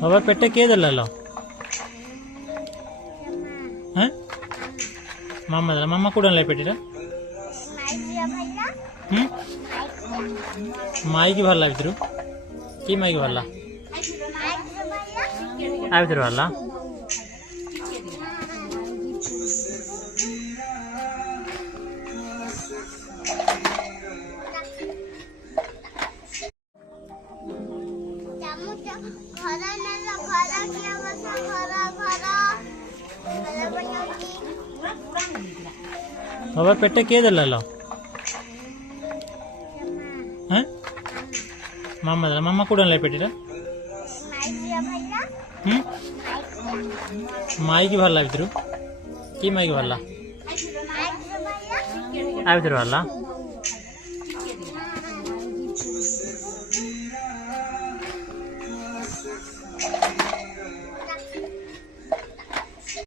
बाबा पेट्टे केदल्लो मम्मा कूड़ा PETA Mikey भल कि माइकी भल भल बाबा पेट्टे केदल्लो मम्मा कूड़ा पेटा माइकी भल कि माइकी भल भल